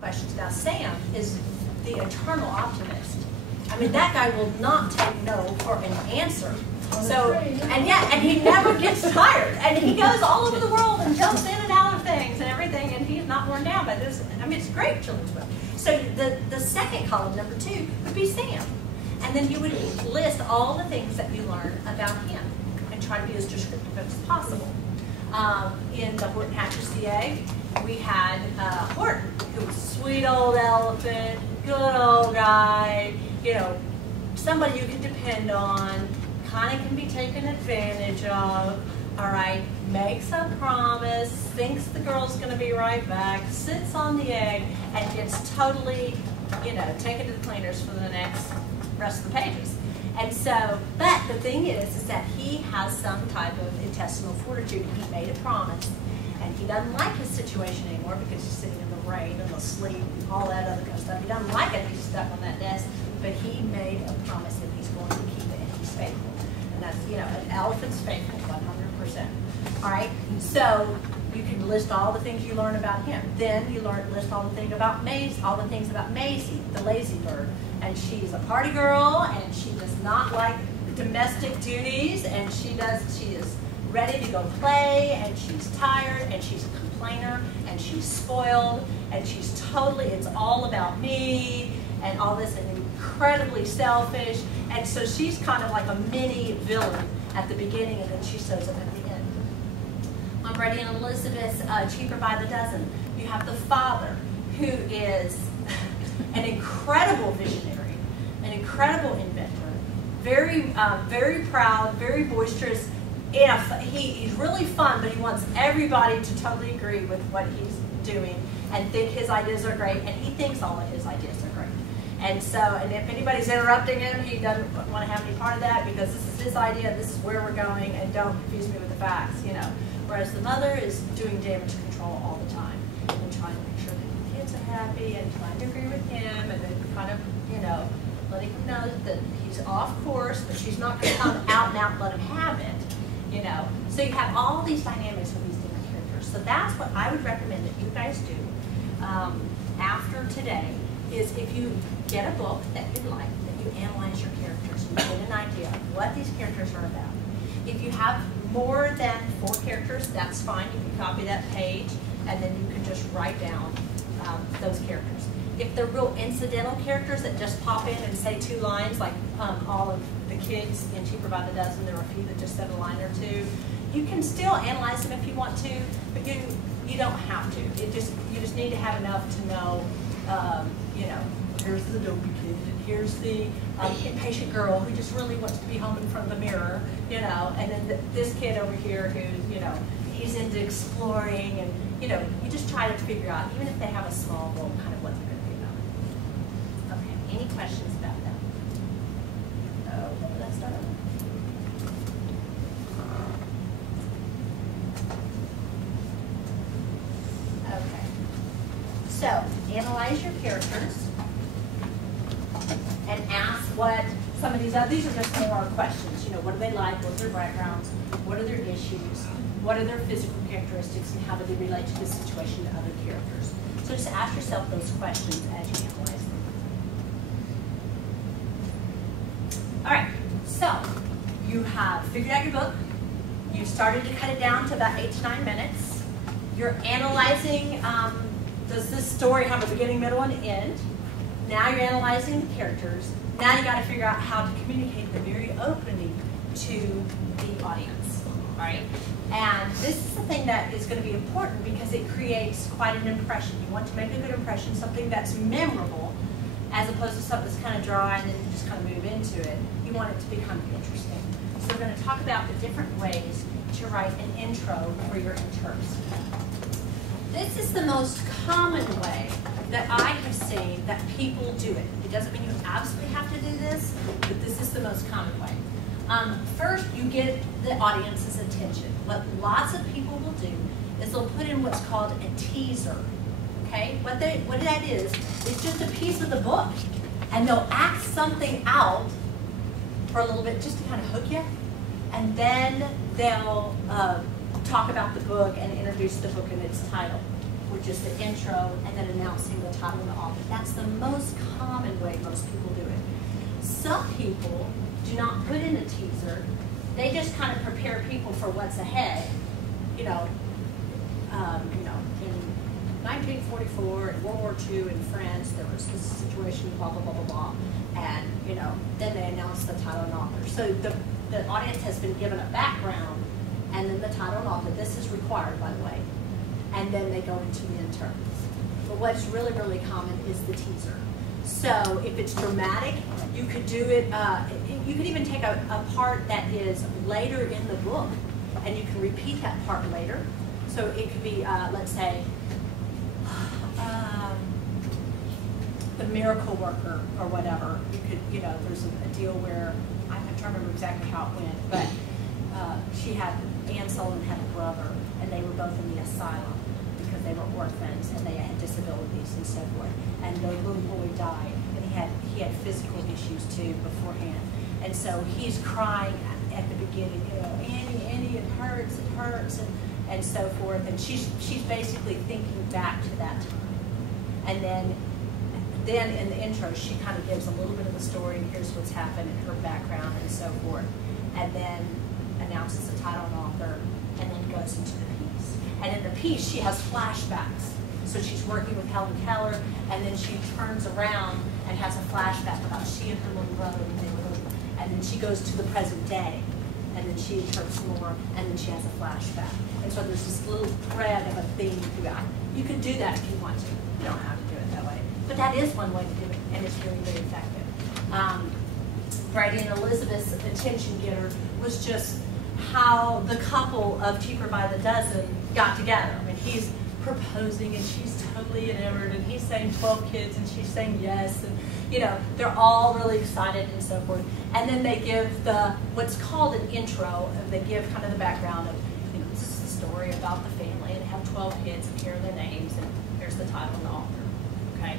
questions. Now, Sam is the eternal optimist. I mean, that guy will not take no for an answer. So, and he never gets tired. And he goes all over the world and jumps in and out of things and everything, and he's not worn down by this. I mean, it's a great children's book. So the second column, number 2, would be Sam. And then you would list all the things that you learn about him and try to be as descriptive as possible. In the Horton Hatcher CA, we had Horton, who was a sweet old elephant, good old guy, you know, somebody you can depend on, kind of can be taken advantage of, all right, makes a promise, thinks the girl's going to be right back, sits on the egg, and gets totally, you know, taken to the cleaners for the rest of the pages. And so, but the thing is that he has some type of intestinal fortitude. He made a promise, and he doesn't like his situation anymore because he's sitting in the rain and the sleet and all that other kind of stuff. He doesn't like it. He's stuck on that desk, but he made a promise that he's going to keep it, and he's faithful. And that's, you know, an elephant's faithful, 100%. All right. So you can list all the things you learn about him. Then you list all the things about Maisie, the lazy bird. And she's a party girl, and she does not like domestic duties, and she is ready to go play, and she's tired, and she's a complainer, and she's spoiled, and she's totally, it's all about me, and all this, and incredibly selfish. And so she's kind of like a mini villain at the beginning, and then she shows up at the end. On Brady and Elizabeth's Cheaper by the Dozen, you have the father, who is an incredible visionary, an incredible inventor, very proud, very boisterous. He's really fun, but he wants everybody to totally agree with what he's doing and think his ideas are great, and he thinks all of his ideas are great. And so, and if anybody's interrupting him, he doesn't want to have any part of that because this is his idea, this is where we're going, and don't confuse me with the facts, you know. Whereas the mother is doing damage control all the time and trying to make sure that the kids are happy and trying to agree with him, and then kind of, you know, letting him know that he's off course, but she's not going to come out and out and let him have it, you know. So you have all these dynamics with these different characters. So that's what I would recommend that you guys do after today, is if you get a book that you like, that you analyze your characters, you get an idea of what these characters are about. If you have more than 4 characters, that's fine. You can copy that page, and then you can just write down those characters. If they're real incidental characters that just pop in and say 2 lines, like all of the kids in Cheaper by the Dozen, there are a few that just said a line or 2. You can still analyze them if you want to, but you don't have to. You just need to have enough to know, you know, here's the dopey kid, and here's the impatient girl who just really wants to be home in front of the mirror, you know, and then this kid over here who's, you know, he's into exploring, and, you know, you just try to figure out, even if they have a small role, kind of what they're going to be about. Okay, any questions about that? No, that's not it. Okay, so analyze your characters and ask what some of these are just more questions. You know, what do they like? What are their backgrounds? What are their issues? What are their physical characteristics, and how do they relate to this situation to other characters? So just ask yourself those questions as you analyze them. All right, so you have figured out your book. You've started to cut it down to about 8 to 9 minutes. You're analyzing, does this story have a beginning, middle, and end? Now you're analyzing the characters. Now you got to figure out how to communicate the very opening to the audience, all right? And this is the thing that is going to be important because it creates quite an impression. You want to make a good impression, something that's memorable, as opposed to something that's kind of dry and then you just kind of move into it. You want it to become interesting. So we're going to talk about the different ways to write an intro for your interps. This is the most common way that I have seen that people do it. It doesn't mean you absolutely have to do this, but this is the most common way. First, you get the audience's attention. What lots of people will do is they'll put in what's called a teaser. Okay? What that is just a piece of the book. And they'll act something out for a little bit just to kind of hook you. And then they'll talk about the book and introduce the book and its title. which is the intro, and then announcing the title and the author. That's the most common way most people do it. Some people do not put in a teaser. They just kind of prepare people for what's ahead. In 1944, in World War II, in France, there was this situation, blah, blah, blah, blah, blah. And, then they announce the title and author. So the audience has been given a background, and then the title and author. This is required, by the way. And then they go into the intro. But what's really, really common is the teaser. So if it's dramatic, you could do it, you could even take a part that is later in the book, and you can repeat that part later. So it could be, let's say, the miracle worker or whatever. You could, there's a deal where, I'm trying to remember exactly how it went, but Anne Sullivan had a brother, and they were both in the asylum because they were orphans and they had disabilities and so forth. And the little boy died, and he had physical issues too beforehand. And so he's crying at the beginning, Annie, it hurts, and so forth. And she's basically thinking back to that time. And then in the intro, she kind of gives a little bit of the story, and here's what's happened in her background and so forth. And then announces the title and author, and then goes into the piece. And in the piece, she has flashbacks. So she's working with Helen Keller, and then she turns around and has a flashback about she and her little brother when they were little. And then she goes to the present day, and then she interprets more, and then she has a flashback. And so there's this little thread of a theme throughout. You can do that if you want to. You don't have to do it that way. But that is one way to do it, and it's really, very effective. Brady and Elizabeth's attention getter was just how the couple of Cheaper by the Dozen got together. I mean, he's proposing, and she's totally enamored, and he's saying 12 kids, and she's saying yes, and they're all really excited and so forth. And then they give what's called an intro, and they give kind of the background of, this is the story about the family, and they have 12 kids, and here are their names, and here's the title and the author. Okay.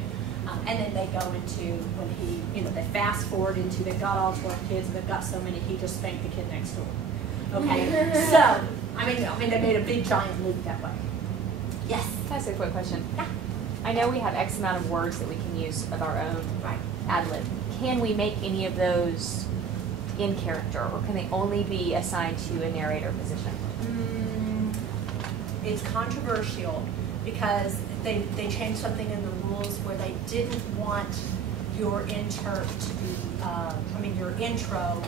And then they go into when they fast forward into they've got all 12 kids, and they've got so many, he just spanked the kid next door. Okay. So I mean they made a big giant leap that way. Yes. Can I ask a quick question? Yeah. I know we have X amount of words that we can use of our own ad lib. Can we make any of those in character, or can they only be assigned to a narrator position? It's controversial because they changed something in the rules where they didn't want your intro to be, your intro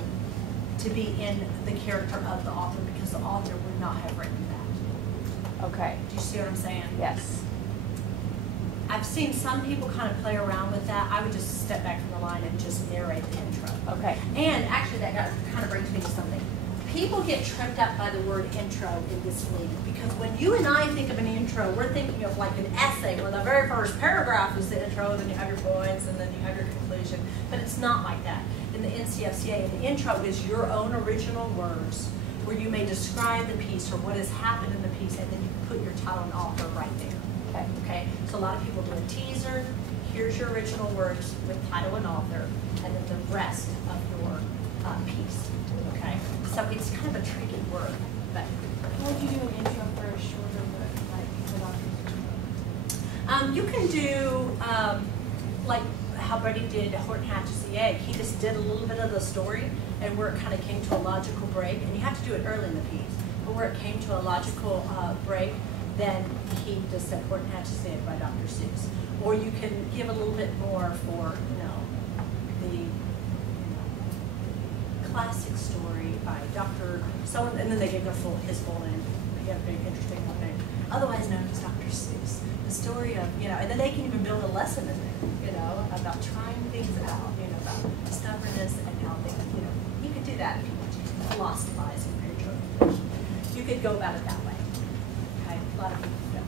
to be in the character of the author, because the author would not have written that. Okay. Do you see what I'm saying? Yes. I've seen some people kind of play around with that. I would just step back from the line and just narrate the intro. Okay. And actually that kind of brings me to something. People get tripped up by the word intro in this league, because when you and I think of an intro, we're thinking of like an essay where the very first paragraph is the intro, and then you have your points, and then you have your conclusion. But it's not like that. In the NCFCA, the intro is your own original words where you may describe the piece or what has happened in the piece, and then you can put your title and author right there. Okay? So a lot of people do a teaser, here's your original words with title and author, and then the rest of your piece. Okay? So it's kind of a tricky word, but. How would you do an intro for a shorter book, like without? You can do like how Brady did Horton Hatches the Egg. He just did a little bit of the story, and where it kind of came to a logical break, and you have to do it early in the piece, but where it came to a logical break, then he just said Horton Hatches the Egg by Dr. Seuss. Or you can give a little bit more for, the classic story by Dr. someone, and then they gave his full name. He had a big, interesting name. Otherwise known as Dr. Seuss. The story of, and then they can even build a lesson in there, about trying things out, about stubbornness and how things, you could do that if you want to. Philosophize in your intro. You could go about it that way. Okay? A lot of people do.